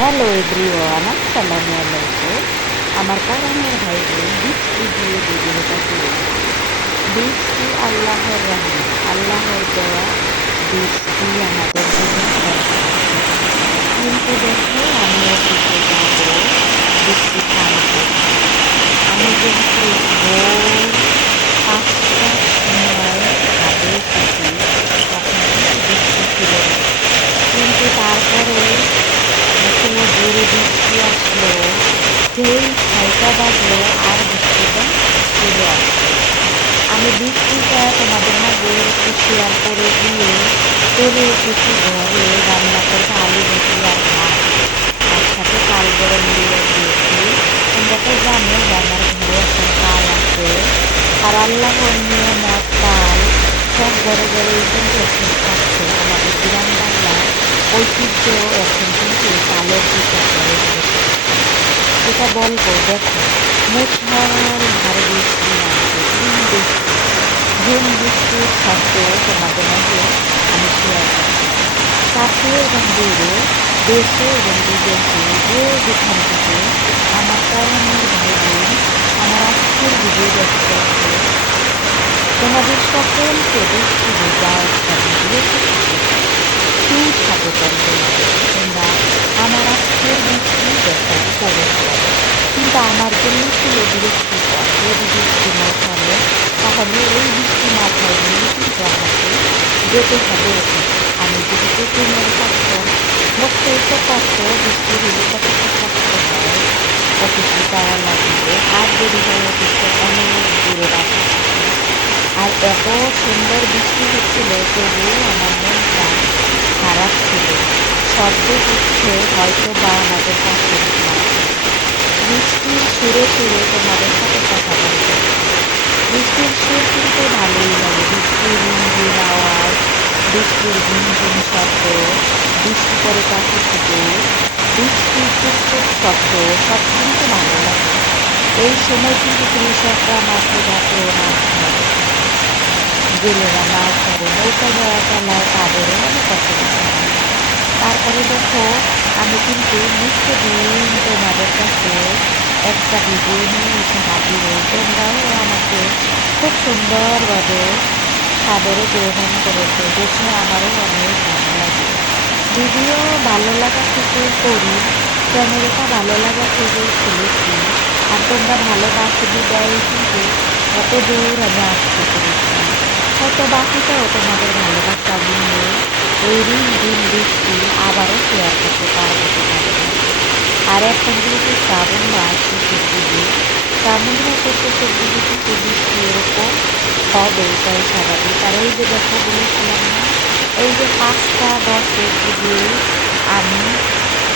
Hello everyone, আসসালামু আলাইকুম। আমার পরাণের ভাইকে বৃষ্টি দিয়ে ভিডিওটা তুলেছি। বৃষ্টি আল্লাহর রহমত, আল্লাহর দেওয়া বৃষ্টি আমাদের জীবনে দরকার আছে। কিন্তু দেখো, আমি অফিসে যাব, বৃষ্টি থামছে না। আমি কিন্তু ভোর 5টার সময় ছাদে এসেছি, তখন কিন্তু বৃষ্টি ছিল না। কিন্তু তারপরেও এত জোরে বৃষ্টি আসলো, যেই 6টা বাজলো আর বৃষ্টিটা চলে আসলো। আমি বৃষ্টিটা তোমাদের মাঝে একটু শেয়ার করে দিয়ে চলে এসেছি ঘরে। রান্না করবো আলু ভাজি আর ভাত, তার সাথে কাল গরম দিয়ে দিয়েছি। তোমরা তো জানো যে আমার ঘরে এখন কাল আছে, আর আল্লাহর নিয়ামত কাল সব ঘরে ঘরেই কিন্তু এখন খাচ্ছে। আমাদের গ্রাম বাংলার ঐতিহ্য এখন কিন্তু এই কালের পিঠাটা রেডি হতে হচ্ছে। যেটা বলবো, দেখো, মুষলধারে বৃষ্টি নামছে, ঝুম বৃষ্টি। ঝুম বৃষ্টির শব্দ তোমাদের মাঝে আমি শেয়ার করছি। কাছে এবং দূরে, দেশে এবং বিদেশে, যে যেখান থেকে আমার পরনের ভাই বোন আমার আজকের ভিডিও দেখতেছে, তোমাদের সকলকে বৃষ্টি ভেজা একটা ভিডিওতে সুস্বাগতম তোমাদের। তোমরা আমার আজকের বৃষ্টি দেখো, উপভোগ করো। কিন্তু আমার জন্য ছিল বিরক্তিকর। যদি বৃষ্টি না থামে, তাহলে এই বৃষ্টি মাথায় নিয়ে কিন্তু আমাকে যেতে হবে অফিসে। আমি যেহেতু ট্রেনের পার্সন, বুঝতেই তো পারছো বৃষ্টি হলে কতটা কষ্ট হয় অফিসে যাওয়া লাগলে। আর যদি হয় অফিসে অনেক দূরে বাসা থাকে, আর এত সুন্দর বৃষ্টি হচ্ছিল, তবুও আমার মনটা খারাপ ছিল। শব্দ হচ্ছে হয়তো বা আমাদের পাশের ফ্ল্যাটে। বৃষ্টির সুরে সুরে তোমাদের সাথে কথা বলতে হচ্ছে। বৃষ্টির সুর কিন্তু ভালোই লাগে। বৃষ্টির রিমঝিম আওয়াজ, বৃষ্টির ঝিমঝিম শব্দ, বৃষ্টি পরে কাছে শুধু, বৃষ্টির টুকটুক শব্দ, সব কিন্তু ভালো লাগে। এই সময় কিন্তু কৃষকরা মাঠে ঘাটে মাছ ধরে, জেলেরা মাছ ধরে, নৌকা যারা চালায় তাদেরও অনেক অসুবিধা হয়। তারপরে দেখো, আমি কিন্তু নিত্যদিন তোমাদের কাছে একটা ভিডিও নিয়ে এসে হাজির হই। তোমরাও আমাকে খুব সুন্দরভাবে সাদরে গ্রহণ করেছো, দেখে আমারও অনেক ভালো লাগে। ভিডিও ভালো লাগা থেকেই করি, ক্যামেরাটা ভালো লাগা থেকেই খুলেছি। আর তোমরা ভালোবাসে বিদায় কিন্তু এত দূর আমি আসতে পেরেছি। হয়তো বাকিটাও তোমাদের ভালোবাসা নিয়ে এই রিমঝিম বৃষ্টি আবারও শেয়ার করতে পারবো তোমাদের মাঝে। আর এখন যেহেতু শ্রাবণ মাস, শেষের দিকে, শ্রাবণ মাসের শেষের দিকে কিন্তু বৃষ্টি এরকম হবে, এটাই স্বাভাবিক। আর এই যে দেখো, বলেছিলাম না, এই যে 5টা 10-এর দিকে আমি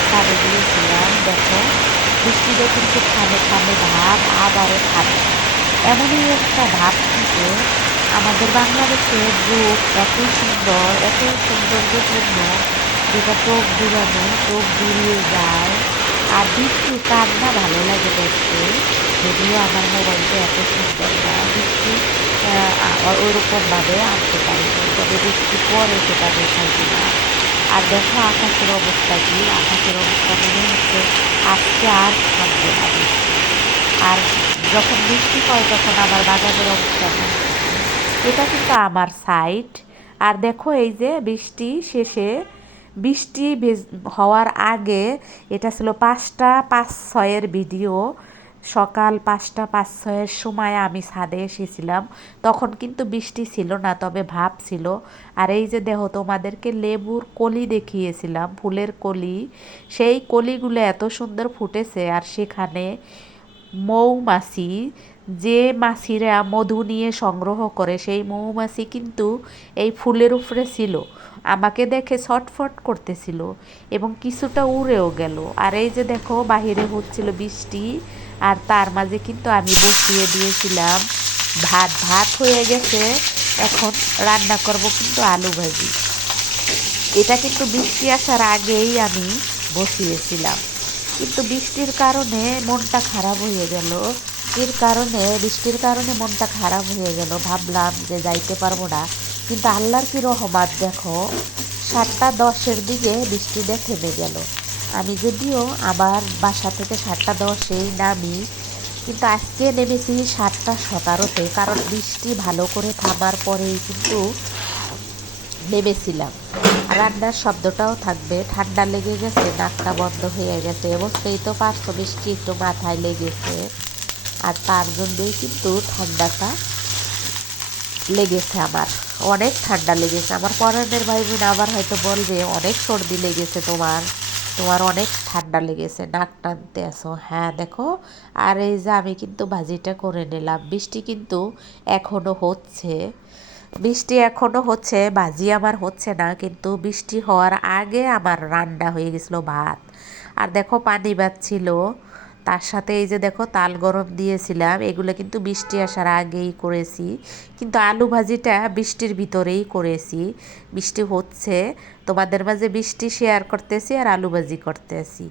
ছাদে গিয়েছিলাম, দেখো বৃষ্টিটা কিন্তু থামে থামে ভাব, আবারও থামছে। এমনই একটা ভাব থাকে আমাদের বাংলাদেশের রূপ, এতই সুন্দর, এত সৌন্দর্যপূর্ণ, যেটা চোখ জুড়ানো, চোখ জুড়িয়ে যায়। আর বৃষ্টি কার না ভালো লাগে দেখতে। যদিও আমার মোবাইলটা এত সুন্দর না, বৃষ্টি ওইরকমভাবে আনতে পারিনি, তবে বৃষ্টি পরে সেটা দেখাই কিনা। আর দেখো আকাশের অবস্থা কি, আকাশের অবস্থা মনে হচ্ছে আজকে আর থামবে না বৃষ্টি। আর যখন বৃষ্টি হয় তখন আমার বাগানের অবস্থা এমন থাকে। এটা কিন্তু আমার সাইড। আর দেখো, এই যে বৃষ্টি শেষে, বৃষ্টি হওয়ার আগে, এটা ছিল 5টা 5-6-এর ভিডিও। সকাল 5টা 5-6-এর সময় আমি ছাদে এসেছিলাম, তখন কিন্তু বৃষ্টি ছিল না, তবে ভাব ছিল। আর এই যে দেখো, তোমাদেরকে লেবুর কলি দেখিয়েছিলাম, ফুলের কলি, সেই কলিগুলো এত সুন্দর ফুটেছে। আর সেখানে মৌমাছি, যে মাছিরা মধু নিয়ে সংগ্রহ করে, সেই মৌমাছি কিন্তু এই ফুলের উপরে ছিল। আমাকে দেখে ছটফট করতেছিল এবং কিছুটা উড়েও গেল। আর এই যে দেখো, বাহিরে হচ্ছিল বৃষ্টি, আর তার মাঝে কিন্তু আমি বসিয়ে দিয়েছিলাম ভাত। ভাত হয়ে গেছে, এখন রান্না করব কিন্তু আলু ভাজি। এটা কিন্তু বৃষ্টি আসার আগেই আমি বসিয়েছিলাম। কিন্তু বৃষ্টির কারণে মনটা খারাপ হয়ে গেল। বৃষ্টির কারণে মনটা খারাপ হয়ে গেল, ভাবলাম যে যাইতে পারবো না। কিন্তু আল্লাহর কি রহমত, দেখো 7টা 10-এর দিকে বৃষ্টিটা থেমে গেল। আমি যদিও আবার বাসা থেকে 7:10-এ নামি, কিন্তু আজকে নেমেছি 7:17-তে, কারণ বৃষ্টি ভালো করে থামার পরেই কিন্তু নেমেছিলাম। রান্নার শব্দটাও থাকবে, ঠান্ডা লেগে গেছে, নাকটা বন্ধ হয়ে গেছে, বুঝতেই তো পারছো বৃষ্টি একটু মাথায় লেগেছে, আর তার জন্যই কিন্তু ঠান্ডাটা লেগেছে আমার। অনেক ঠান্ডা লেগেছে আমার। পরাণের ভাই বোন আবার হয়তো বলবে অনেক সর্দি লেগেছে তোমার, তোমার অনেক ঠান্ডা লেগেছে, নাক টানতে আসো। হ্যাঁ দেখো, আর এই যে আমি কিন্তু ভাজিটা করে নিলাম। বৃষ্টি কিন্তু এখনও হচ্ছে, বৃষ্টি এখনও হচ্ছে, ভাজি আমার হচ্ছে না, কিন্তু বৃষ্টি হওয়ার আগে আমার রান্না হয়ে গেছিলো ভাত। আর দেখো পানি ভাত ছিল, তার সাথে এই যে দেখো তাল গরম দিয়েছিলাম, এগুলো কিন্তু বৃষ্টি আসার আগেই করেছি। কিন্তু আলু ভাজিটা বৃষ্টির ভিতরেই করেছি। বৃষ্টি হচ্ছে, তোমাদের মাঝে বৃষ্টি শেয়ার করতেছি আর আলু ভাজি করতেছি।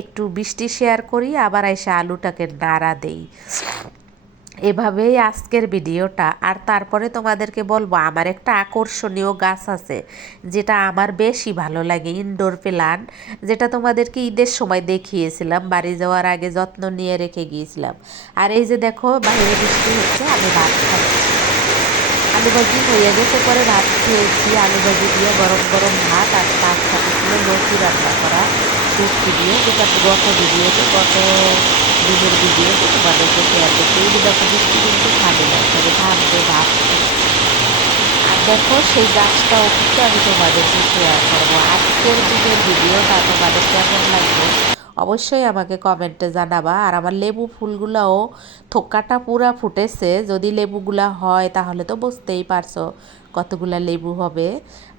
একটু বৃষ্টি শেয়ার করি, আবার এসে আলুটাকে নাড়া দেই। এভাবেই আজকের ভিডিওটা। আর তারপরে তোমাদেরকে বলবো আমার একটা আকর্ষণীয় গাছ আছে, যেটা আমার বেশি ভালো লাগে, ইনডোর প্ল্যান্ট, যেটা তোমাদেরকে ঈদের সময় দেখিয়েছিলাম, বাড়ি যাওয়ার আগে যত্ন নিয়ে রেখে গিয়েছিলাম। আর এই যে দেখো বাইরে বৃষ্টি হচ্ছে, আমি ভাত খাচ্ছি। আলু ভাজি হয়ে গেছে, পরে ভাত খেয়েছি আলু ভাজি দিয়ে, গরম গরম ভাত, আর তার সাথে ছিল লতি রান্না করা শুটকি দিয়ে, যেটা গত ভিডিওতে, গত দিনের ভিডিওতে তোমাদেরকে শেয়ার করছি। এই দেখো বৃষ্টি কিন্তু থামে না, তবে থামবে ভাবছি। আর দেখো সেই গাছটাও কিন্তু আমি তোমাদেরকে শেয়ার করবো। আজকের দিনের ভিডিওটা তোমাদের কেমন লাগবে অবশ্যই আমাকে কমেন্টে জানাবা। আর আমার লেবু ফুলগুলাও থোকাটা পুরা ফুটেছে, যদি লেবুগুলা হয় তাহলে তো বুঝতেই পারছো কতগুলা লেবু হবে।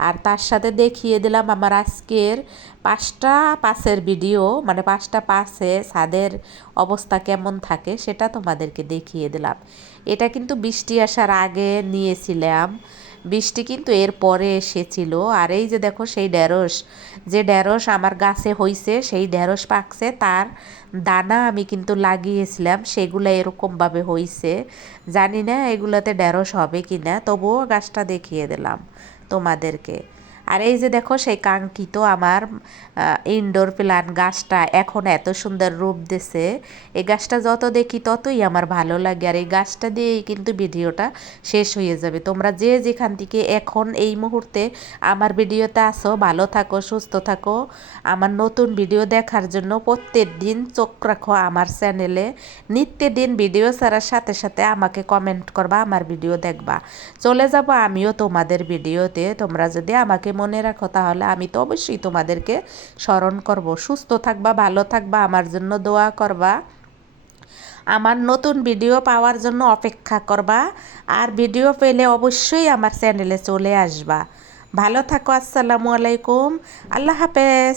আর তার সাথে দেখিয়ে দিলাম আমার আজকের 5টা পাসের ভিডিও, মানে 5টা পাসে ছাদের অবস্থা কেমন থাকে সেটা তোমাদেরকে দেখিয়ে দিলাম। এটা কিন্তু বৃষ্টি আসার আগে নিয়েছিলাম, বৃষ্টি কিন্তু এর পরে এসেছিল। আর এই যে দেখো সেই ঢেঁড়স, যে ঢেঁড়স আমার গাছে হইছে, সেই ঢেঁড়স পাকছে, তার দানা আমি কিন্তু লাগিয়েছিলাম, সেগুলো এরকমভাবে হইছে। জানি না এগুলোতে ঢেঁড়স হবে কি না, তবুও গাছটা দেখিয়ে দিলাম তোমাদেরকে। আর এই যে দেখো সেই কাঙ্ক্ষিত আমার ইনডোর প্ল্যান্ট গাছটা এখন এত সুন্দর রূপ দিছে। এই গাছটা যত দেখি ততই আমার ভালো লাগে। আর এই গাছটা দিয়েই কিন্তু ভিডিওটা শেষ হয়ে যাবে। তোমরা যে যেখান থেকে এখন এই মুহূর্তে আমার ভিডিওতে আসো, ভালো থাকো, সুস্থ থাকো। আমার নতুন ভিডিও দেখার জন্য প্রত্যেক দিন চোখ রাখো আমার চ্যানেলে। নিত্যদিন ভিডিও ছাড়ার সাথে সাথে আমাকে কমেন্ট করবা, আমার ভিডিও দেখবা। চলে যাব আমিও তোমাদের ভিডিওতে। তোমরা যদি আমাকে মনে রাখো তাহলে আমি তো অবশ্যই তোমাদেরকে স্মরণ করব। সুস্থ থাকবা, ভালো থাকবা, আমার জন্য দোয়া করবা, আমার নতুন ভিডিও পাওয়ার জন্য অপেক্ষা করবা। আর ভিডিও পেলে অবশ্যই আমার চ্যানেলে চলে আসবা। ভালো থাকো, আসসালামু আলাইকুম, আল্লাহ হাফেজ।